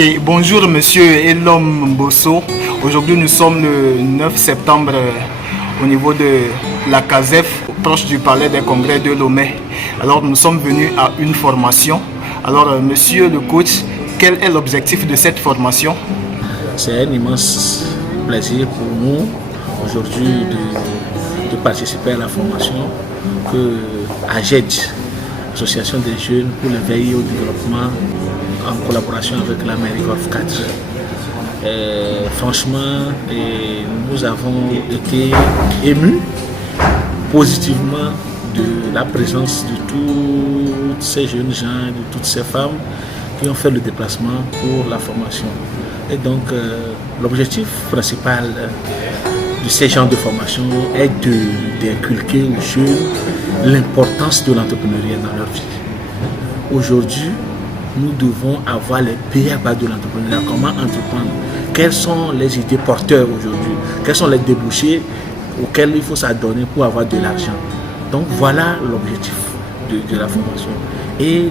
Ok, bonjour monsieur Elom Bosso. Aujourd'hui nous sommes le 9 septembre au niveau de la CASEF, proche du palais des congrès de Lomé. Alors nous sommes venus à une formation. Alors monsieur le coach, quel est l'objectif de cette formation? C'est un immense plaisir pour nous aujourd'hui de participer à la formation que AGED, Association des jeunes pour l'éveil au développement, en collaboration avec la mairie Golf 4. Franchement, nous avons été émus positivement de la présence de tous ces jeunes gens, de toutes ces femmes qui ont fait le déplacement pour la formation. Et donc, l'objectif principal de ces genres de formation est d'inculquer aux jeunes l'importance de l'entrepreneuriat dans leur vie. Aujourd'hui, nous devons avoir les b.a.-ba de l'entrepreneuriat, comment entreprendre, quelles sont les idées porteurs aujourd'hui, quels sont les débouchés auxquels il faut s'adonner pour avoir de l'argent. Donc voilà l'objectif de la formation. Et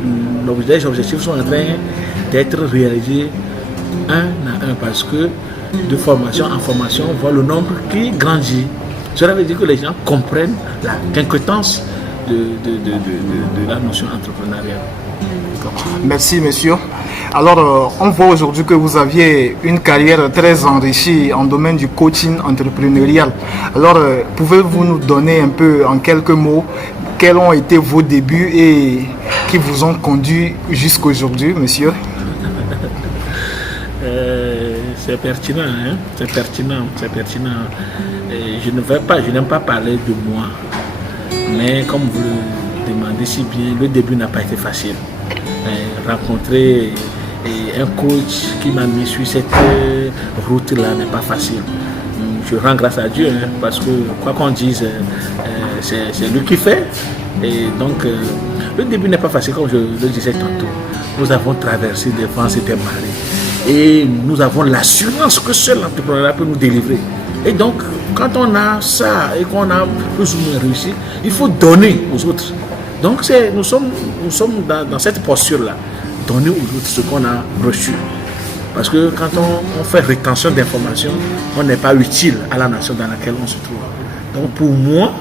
les objectifs sont en train d'être réalisés un à un parce que de formation en formation, on voit le nombre qui grandit. Cela veut dire que les gens comprennent l'inquiétance de la notion entrepreneuriale. Merci monsieur. Alors on voit aujourd'hui que vous aviez une carrière très enrichie en domaine du coaching entrepreneurial. Alors pouvez-vous nous donner un peu en quelques mots quels ont été vos débuts et qui vous ont conduit jusqu'aujourd'hui, monsieur? C'est pertinent, hein? C'est pertinent. Je n'aime pas parler de moi, mais comme vous le demandez si bien, le début n'a pas été facile. Rencontrer un coach qui m'a mis sur cette route-là n'est pas facile. Je rends grâce à Dieu, hein, parce que quoi qu'on dise, c'est lui qui fait. Et donc, le début n'est pas facile, comme je le disais tantôt. Nous avons traversé des vents et des marées. Et nous avons l'assurance que seul l'entrepreneuriat peut nous délivrer. Et donc, quand on a ça et qu'on a plus ou moins réussi, il faut donner aux autres. Donc, nous sommes dans cette posture-là, donner aux autres ce qu'on a reçu. Parce que quand on fait rétention d'informations, on n'est pas utile à la nation dans laquelle on se trouve. Donc, pour moi,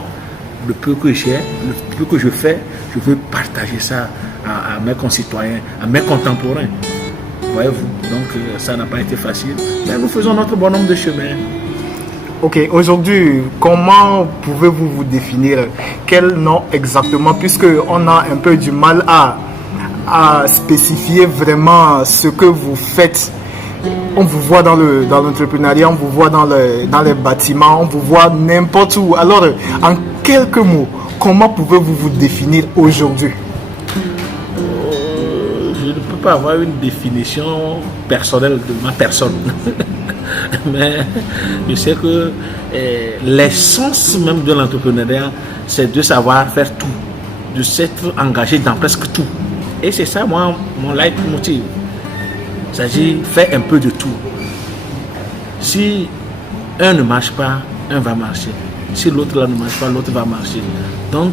le peu que j'ai, le peu que je fais, je veux partager ça à mes concitoyens, à mes contemporains. Voyez-vous, donc ça n'a pas été facile, mais nous faisons notre bon nombre de chemins. Ok, aujourd'hui, comment pouvez-vous vous définir? Quel nom exactement, puisqu'on a un peu du mal à spécifier vraiment ce que vous faites. On vous voit dans l'entrepreneuriat, on vous voit dans les bâtiments, on vous voit n'importe où. Alors, en quelques mots, comment pouvez-vous vous définir aujourd'hui? Je ne peux pas avoir une définition personnelle de ma personne. Mais je sais que l'essence même de l'entrepreneuriat, c'est de savoir faire tout, de s'être engagé dans presque tout. Et c'est ça, moi, mon leitmotiv. Il s'agit de faire un peu de tout. Si un ne marche pas, un va marcher. Si l'autre là ne marche pas, l'autre va marcher. Donc,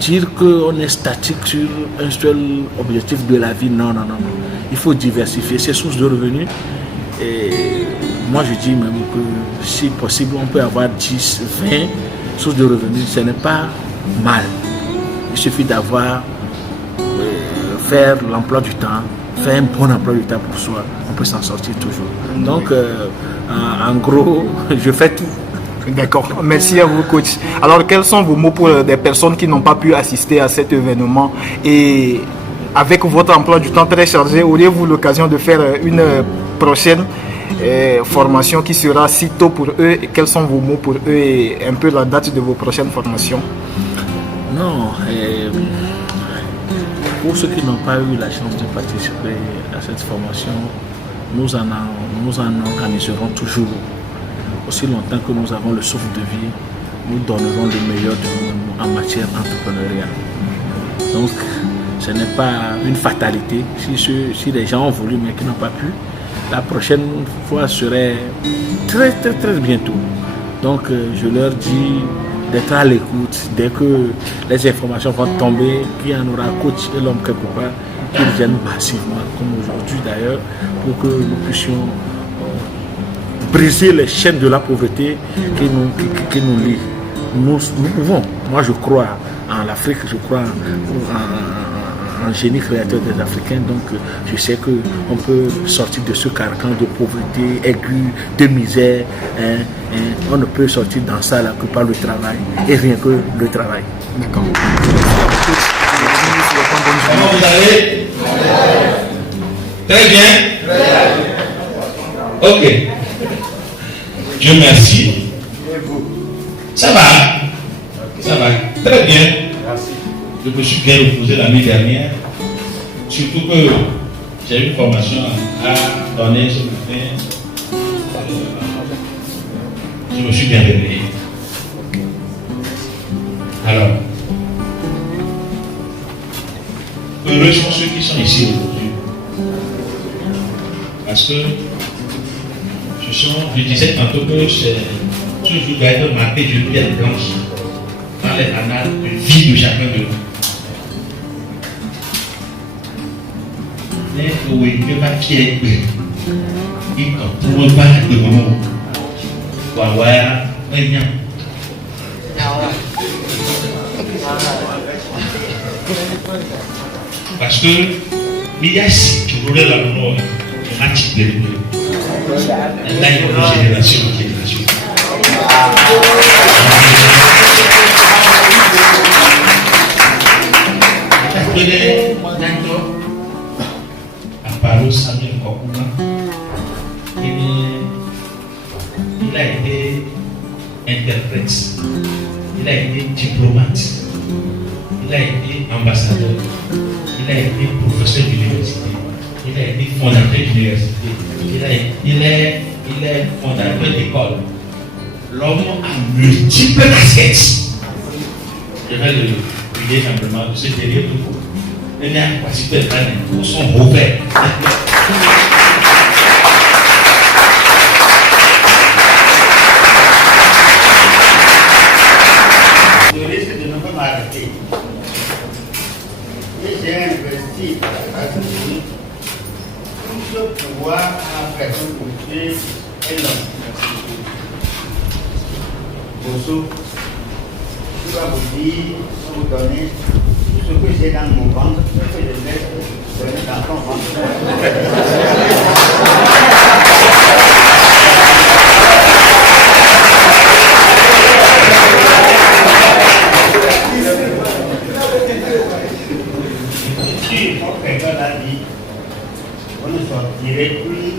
dire qu'on est statique sur un seul objectif de la vie, non. Il faut diversifier ses sources de revenus. Et moi, je dis même que si possible, on peut avoir 10, 20 sources de revenus. Ce n'est pas mal. Il suffit d'avoir, faire l'emploi du temps, faire un bon emploi du temps pour soi. On peut s'en sortir toujours. Donc, en gros, je fais tout. D'accord, merci à vous coach. Alors quels sont vos mots pour des personnes qui n'ont pas pu assister à cet événement et avec votre emploi du temps très chargé, auriez-vous l'occasion de faire une prochaine formation qui sera si tôt pour eux et quels sont vos mots pour eux et un peu la date de vos prochaines formations? Non, pour ceux qui n'ont pas eu la chance de participer à cette formation, nous en organiserons toujours. Aussi longtemps que nous avons le souffle de vie, nous donnerons le meilleur de nous en matière entrepreneuriale. Donc, ce n'est pas une fatalité. Si les gens ont voulu mais qui n'ont pas pu, la prochaine fois serait très bientôt. Donc, je leur dis d'être à l'écoute. Dès que les informations vont tomber, qu'il y en aura coach et l'homme quelque part, qu'ils viennent massivement, comme aujourd'hui d'ailleurs, pour que nous puissions briser les chaînes de la pauvreté qui nous lient. Nous pouvons. Moi, je crois en l'Afrique, je crois en génie créateur des Africains. Donc, je sais qu'on peut sortir de ce carcan de pauvreté aiguë, de misère. On ne peut sortir dans ça là que par le travail, et rien que le travail. D'accord. Comment vous allez? Très bien. Ok. Dieu merci. Ça va? Ça va. Très bien. Je me suis bien reposé l'année dernière. Surtout que j'ai une formation à donner ce matin. Je me suis bien réveillé. Alors, heureux sont ceux qui sont ici aujourd'hui. Parce que je disais tantôt que c'est ce jour doit être marqué d'une pierre blanche dans les annales de vie de chacun de nous. Mais oui, ne pas fier que il ne peut pas de moment. Parce que il y a si tu voulais la mort, il y a un de là, il y a une génération en génération. Apollo Samuel Kokuma, il a été interprète, il a été diplomate, il a été ambassadeur, il a été professeur d'université, il a été fondateur d'université, il est fondateur d'école. L'homme a multiples casquettes. Je vais le prier simplement de se derrière tout. Il a participé à son beau-père. Je risque de ne pas m'arrêter. Et j'ai investi à ce pays tout ce pouvoir à faire cultiver et l'homme. Bosso, je vais vous dire, vous donner tout ce que j'ai dans mon ventre, ce que je vais donner dans ton ventre. Si mon frère l'a dit, vous ne sortirez plus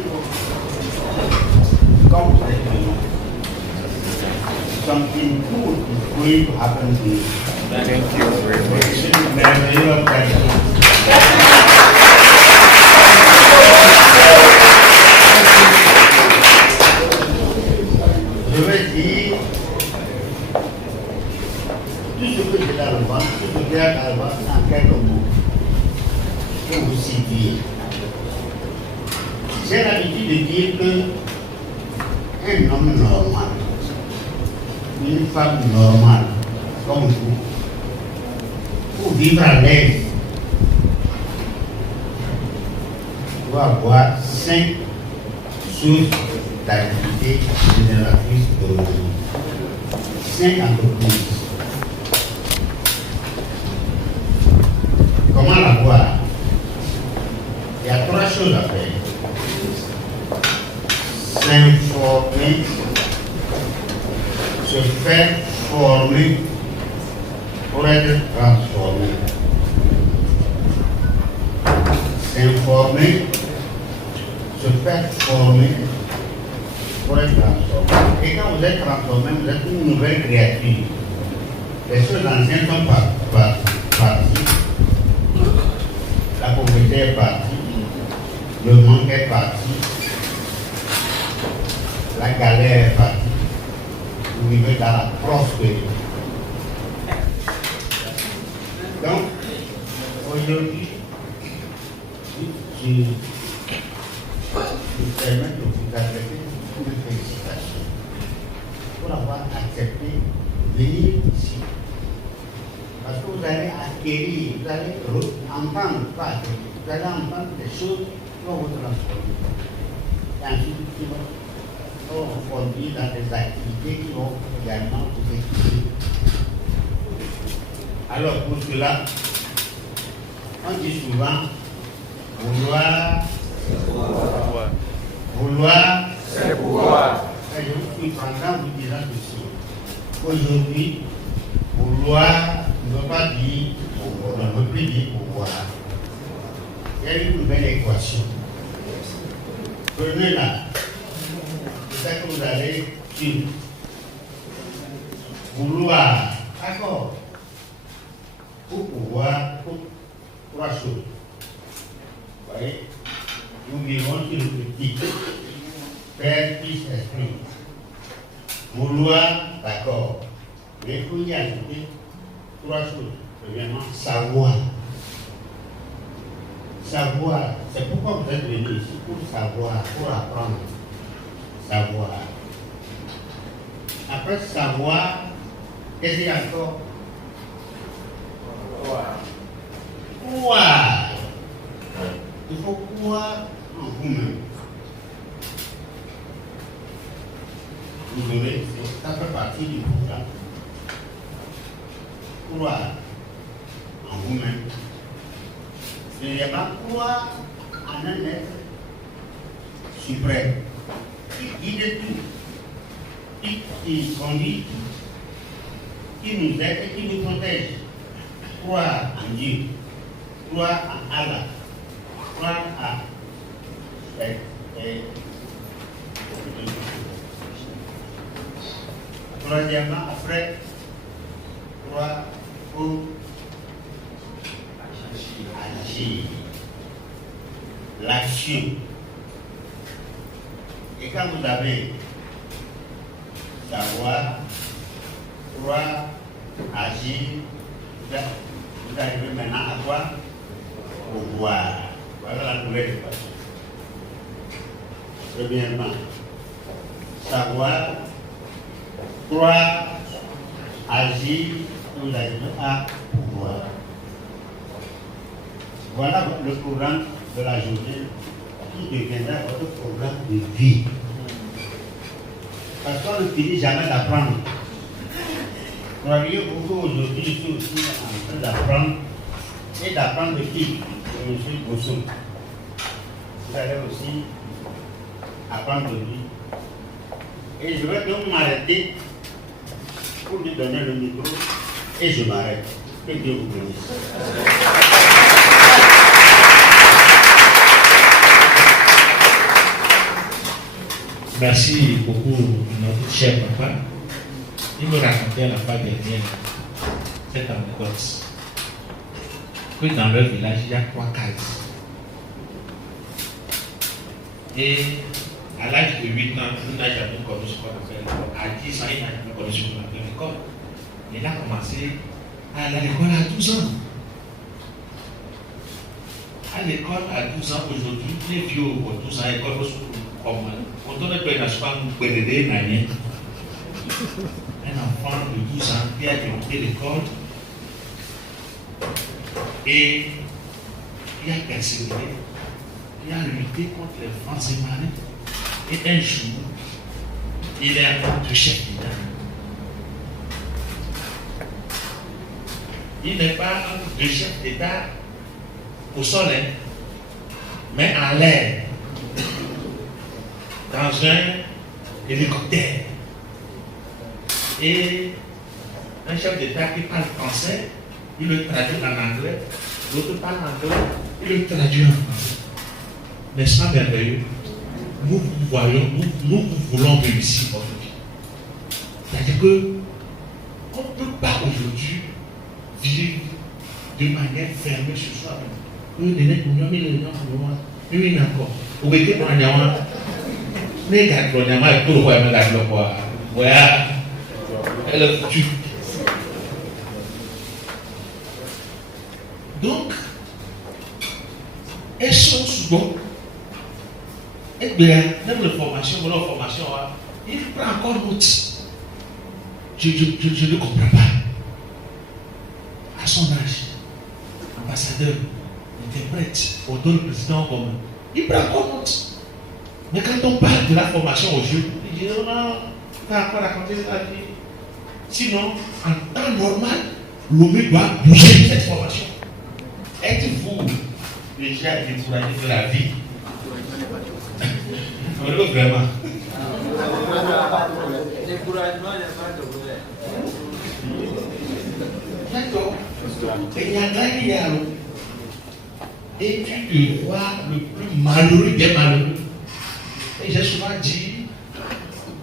comme vous êtes maintenant. Something good is going to happen to you. Thank you very much. Je vais dire tout ce que j'ai dans le ventre, tout ce que j'ai dans le ventre en quelques mots pour vous situer. J'ai l'habitude de dire que un homme normal, une femme normale, comme vous, pour vivre à l'aise, doit avoir 5 sources d'activité génératrices de revenus. 5 entreprises. Comment l'avoir? Il y a 3 choses à faire. S'informer, se faire former pour être transformé. S'informer, se faire former pour être transformé. Et quand vous êtes transformé, vous êtes une nouvelle créature. Les choses anciennes sont parties. La pauvreté est partie. Le manque est parti. La galère est partie. Vous vivez dans la prospérité. Donc, aujourd'hui, je me permets de vous adresser une félicitation pour avoir accepté venir ici. Parce que vous allez acquérir, vous allez entendre, pas acquérir, vous allez entendre des choses qui vont vous transformer. Et ensuite, qui vont vous conduire dans des activités qui vont également vous équiper. Alors, pour cela, on dit souvent vouloir, c'est pouvoir. Et je vous suis content vous disant ceci. Aujourd'hui, vouloir ne veut pas dire, on ne veut plus dire pouvoir. Il y a une nouvelle équation. Prenez-la. C'est ça que vous allez suivre. Vouloir, d'accord. Pour pouvoir, pour trois choses. Vous voyez, nous vivons sur le petit Père, Fils, Esprit. Vouloir, d'accord. Mais il faut y ajouter trois choses. Premièrement, savoir. Savoir, c'est pourquoi vous êtes venus ici, pour savoir, pour apprendre. Savoir. Après savoir, qu'est-ce qu'il y a encore? Croire. Il faut croire en vous-même. Vous aurez, ça fait partie du programme. Croire en vous-même. Ce n'est pas croire en un être suprême qui guide tout, qui conduit tout, qui nous aide et qui nous protège. Croire en Dieu, croire en Allah, croire à troisièmement, après, croire pour agir. L'action. Et quand vous avez savoir, croire, agir, vous arrivez maintenant à quoi? Pouvoir. Voilà la nouvelle équation. Premièrement, savoir, croire, agir, vous arrivez à pouvoir. Voilà le programme de la journée qui deviendra votre programme de vie. Parce qu'on ne finit jamais d'apprendre. Croyez-vous qu'aujourd'hui, je suis aussi en train d'apprendre et d'apprendre de qui? De M. Bosso. Vous allez aussi apprendre de lui. Et je vais donc m'arrêter pour lui donner le micro et je m'arrête. Que Dieu vous bénisse. Merci beaucoup, notre cher papa. Il me racontait la fois dernière, cette anecdote, que dans leur village, il y a 3 cases. Et à l'âge de 8 ans, il n'a jamais connu ce qu'on appelle l'école. À 10 ans, il n'a jamais connu ce qu'on appelle l'école. Il a commencé à aller à l'école à 12 ans. À l'école à 12 ans, aujourd'hui, les vieux pour 12 ans, l'école comme quand on est prêt à se faire un enfant de 12 ans qui a débuté l'école et qui a persévéré, qui a lutté contre les Français marins. Et un jour, il est à de chef d'État. Il n'est pas un de chef d'État au soleil, mais en l'air, dans un hélicoptère. Et un chef d'État qui parle français, il le traduit en anglais, l'autre parle anglais, il le traduit en français. N'est-ce pas merveilleux? Nous voyons, nous voulons réussir aujourd'hui. C'est-à-dire qu'on ne peut pas aujourd'hui vivre de manière fermée sur soi. Nous donc, elles sont souvent, même la formation, il prend encore route. je ne comprends pas. À son âge, ambassadeur, interprète, auteur, président, comme il prend compte. Mais quand on parle de la formation aux jeunes, il dit non, pas encore raconter la vie. Sinon, en temps normal, l'homme doit bouger cette formation. Êtes-vous déjà découragé de la vie? On le veut vraiment. Découragement n'est pas de problème. D'accord. Et il y a gagné alors. Et tu te vois le plus malheureux des malheureux. Et j'ai souvent dit,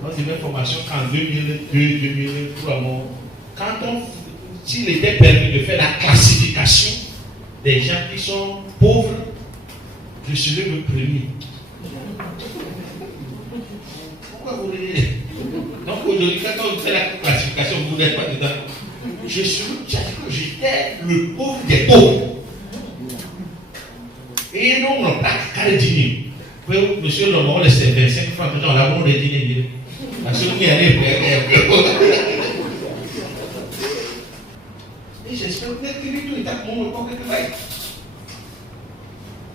dans mes formations, qu'en 2002, 2003, s'il était permis de faire la classification des gens qui sont pauvres, je serais le premier. Pourquoi vous riez? Donc aujourd'hui, quand on fait la classification, vous n'êtes pas dedans. J'étais le pauvre des pauvres. Et nous, on n'a pas qu'à dîner. Monsieur Lomon, c'est 25 francs, on a bon de dîner. Parce que nous, il y a des et j'espère que tout est à mon époque que va.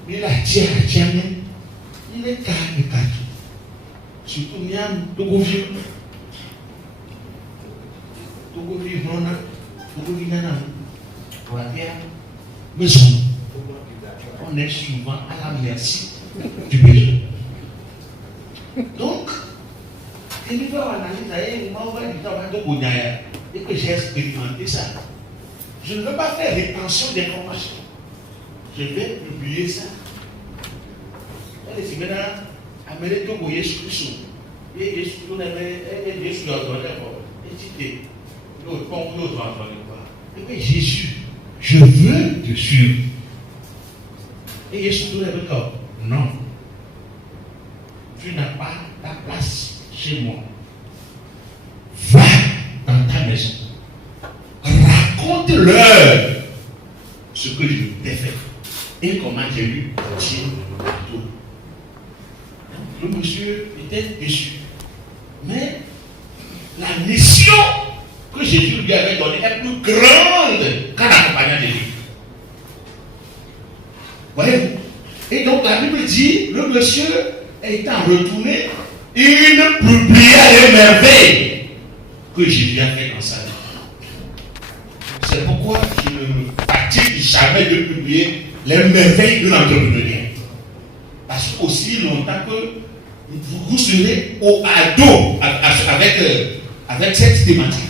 Mais la tiens, il est calme. Surtout, il y a un Togo vieux. Togo vieux, maison. On est souvent à la merci du besoin. Donc, et nous allons analyser, et que j'ai expérimenté ça. Je ne veux pas faire rétention d'informations. Je vais publier ça. Et si maintenant, Amérique Togo, Yesu Christ, et Yesu Christ, et Yesu Christ, et puis Jésus, je veux te suivre. Et Jésus nous dit non, tu n'as pas ta place chez moi. Va dans ta maison. Raconte-leur ce que je t'ai fait et comment j'ai eu tout. Le monsieur était déçu. Mais la mission que Jésus lui avait donnée est plus grande qu'un accompagnant de lui. Voyez-vous? Et donc la Bible dit, le monsieur étant retourné, il publia les merveilles que Jésus a fait dans sa vie. C'est pourquoi je ne me fatigue jamais de publier les merveilles de l'entrepreneuriat. Parce qu'aussi longtemps que vous serez au ado avec cette thématique,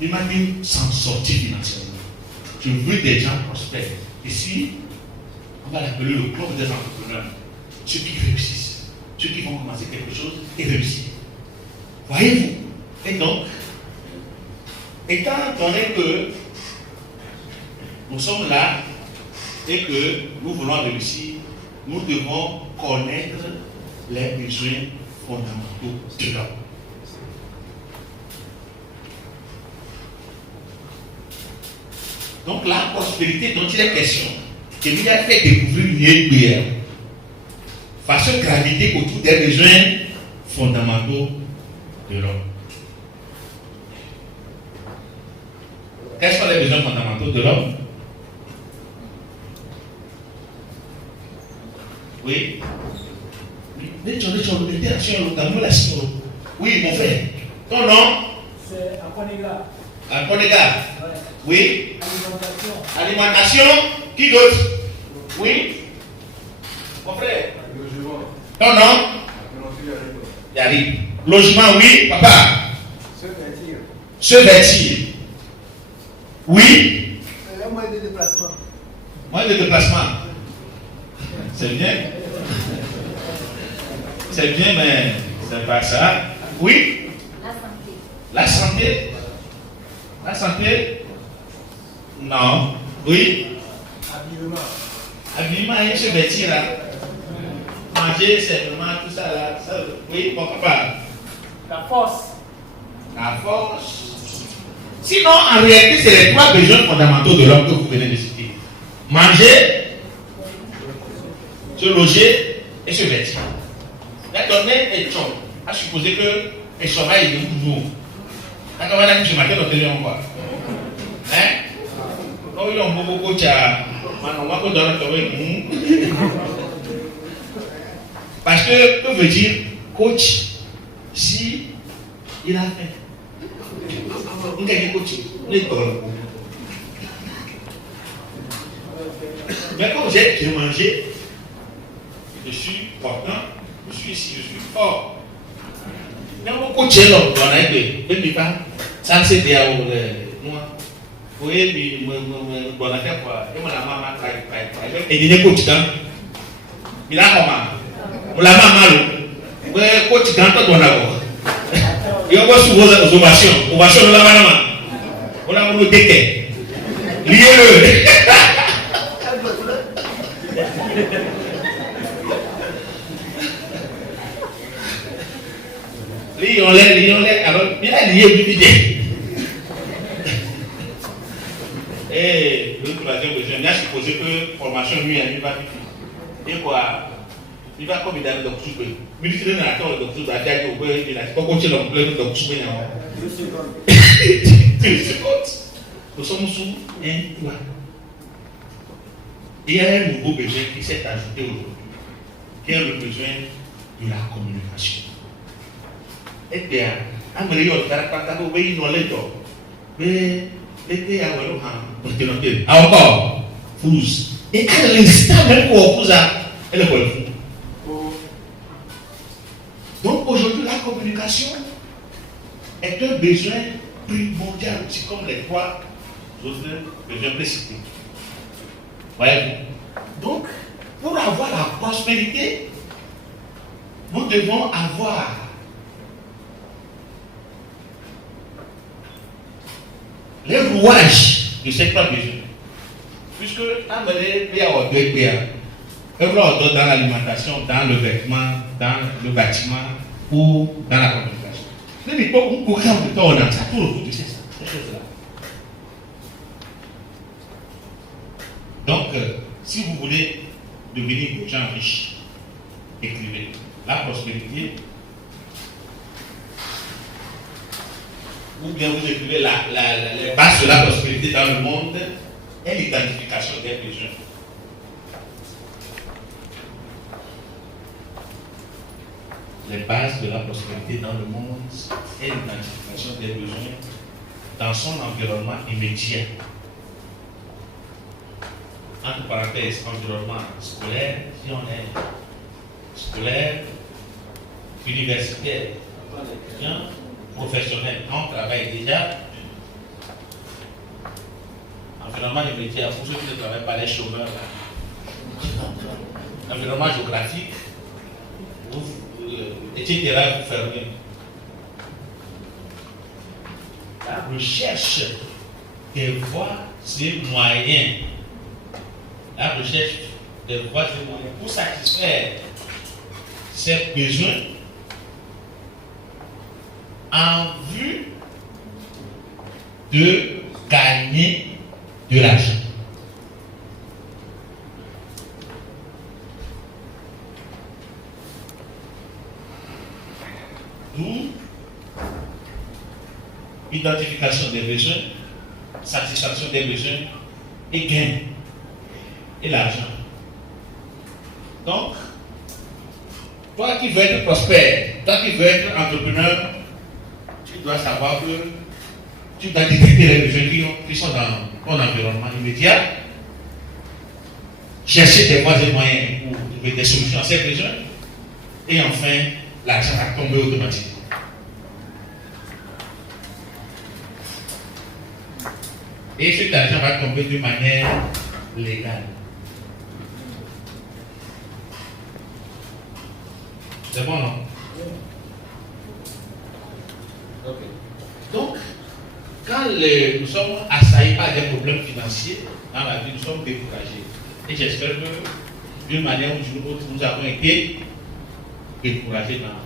il m'a dit s'en sortir financièrement. Je veux des gens prospères. Ici, on va l'appeler le club des entrepreneurs. Ceux qui réussissent, ceux qui vont commencer quelque chose et réussir. Voyez-vous? Et donc, étant donné que nous sommes là et que nous voulons réussir, nous devons connaître les besoins fondamentaux de l'homme. Donc la prospérité dont il est question, il lui a fait découvrir une prière, fasse graviter autour des besoins fondamentaux de l'homme. Quels sont les besoins fondamentaux de l'homme? Oui. Oui, mon frère. Ton nom? C'est Akonega. Akonega. Ouais. Oui. Alimentation. Alimentation. Qui d'autre? Oui. Mon frère. Logement. Ton nom? Yarib. Logement, oui, papa. Se vêtir. Se vêtir. Oui. Un moyen de déplacement. Moyen de déplacement. C'est bien. C'est bien, mais c'est pas ça. Oui. La santé. La santé. La santé. Non. Oui. Habillement. Habillement et se vêtir là. Manger, simplement, tout ça là. Ça, oui, bon papa. La force. La force. Sinon, en réalité, c'est les trois besoins fondamentaux de l'homme que vous venez de citer. Manger, se loger et se vêtir. La donnée est à supposer que les sauvages est toujours. Quand on a dit que je m'attends au téléphone, quoi. Hein? Non, il y a un beau coach à. On va pas donner le parce que, que veut dire coach si il a fait. On gagne coach, les dollars. Mais quand j'ai mangé, je suis portant, je suis ici, je suis fort. Mais on coach l'homme, on a été, et puis pas, ça c'est bien au moi. Vous voyez, bon, la terre quoi, et mon maman travaille, et il est coach dans, il a comment, on l'a maman, ouais, coach dans toi, on a quoi. Il y a aussi vos ovations de la maman, on a le déquet, liez-le. Lions-les, alors, il a lié du bidet. Et le troisième besoin, il a supposé que formation lui a mis pas du tout. Et quoi, il va comme il a le docteur, il dit qu'il a le docteur, il a pas coaché l'emploi du docteur. 2 secondes. 2 secondes. Nous sommes sous un toit. Il y a un nouveau besoin qui s'est ajouté aujourd'hui, qui est le besoin de la communication. Et bien, encore, fous. Et à l'instant même pour vous, elle est bonne. Donc aujourd'hui, la communication est un besoin primordial, aussi comme les 3 autres besoins précités. Voyez-vous? Donc, pour avoir la prospérité, nous devons avoir les rouages de ces 3 besoins. Puisque, amener dans l'alimentation, dans le vêtement, dans le bâtiment ou dans la communication. Mais on a ça tout autour de ces choses-là. Donc, si vous voulez devenir des gens riches, écrivez. La prospérité, ou bien vous écrivez les bases de la prospérité dans le monde et l'identification des besoins. Les bases de la prospérité dans le monde et l'identification des besoins dans son environnement immédiat. Entre parenthèses, environnement scolaire, si on est scolaire, universitaire, professionnel, on travaille déjà. Environnement immédiat, pour ceux qui ne travaillent pas, les chômeurs, environnement géographique, etc., vous fermez. La recherche des voies et moyens. La recherche des voies et moyens pour satisfaire ces besoins en vue de gagner de l'argent. D'où identification des besoins, satisfaction des besoins et gain et l'argent. Donc, toi qui veux être prospère, toi qui veux être entrepreneur, tu dois savoir que tu dois détecter les besoins qui sont dans ton environnement immédiat, chercher des voies et moyens pour trouver des solutions à ces besoins, et enfin, l'argent va tomber automatiquement. Et cet argent va tomber de manière légale. C'est bon, non? Ok. Donc, quand nous sommes assaillis par des problèmes financiers dans la vie, nous sommes découragés. Et j'espère que d'une manière ou d'une autre, nous avons été découragés dans